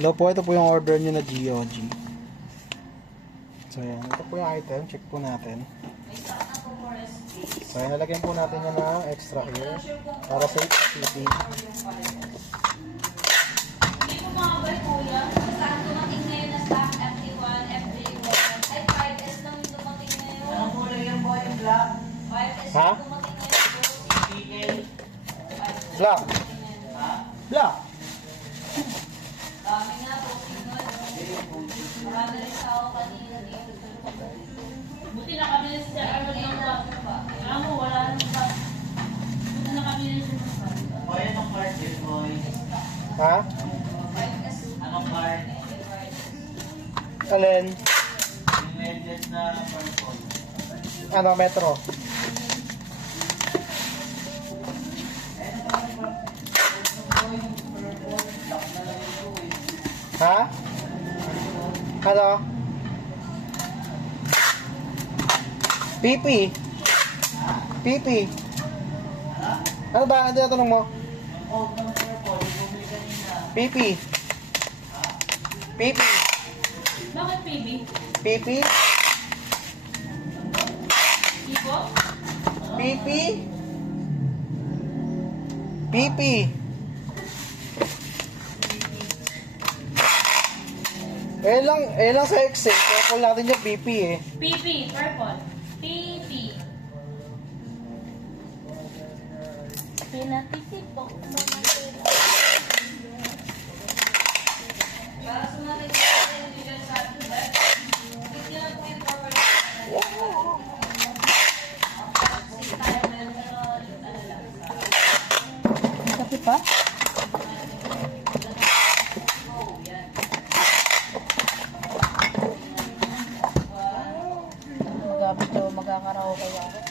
Hello po, ito po yung order nyo na GOG. So yan, ito po yung item. Check po natin. So yan, nalagyan po natin yan ng extra here para sa shipping. Hindi ko makabay kuya. Saan dumating ngayon na stock FD1, FD1? Ay, 5S lang yung dumating ngayon. Anong kulay yan boy? Yung black? 5S Ha? yung dumating ngayon. PL? Black! Ha? Black! Dami nga po, signal. Marami rin sa ako kanina dito. Buti nakabili si Arnold ng bag. Alam mo, wala nang bag. Buti nakabili siya ng bag. Boy, anong card yun boy? Ha? 5S. Anong card? Alin? Yung medyan na purple. Ano, Metro? Ha? Ano? Pipi. Pipi. Ano ba? Ano tinatanong mo? Yung code ng purple, yung bumili kanina. Pipi. Pipi. Bakit, baby? Pipi. Ipo? Pipi. Pipi. Eh lang sa Excel. Kaya natin yung pipi eh. PP, purple. PP. Pinatitipok mo na sila. Para sa mga nagsisigil sa atin, ba? Bigyan po yung cover. Kape pa? Magkakaraw kaya ako.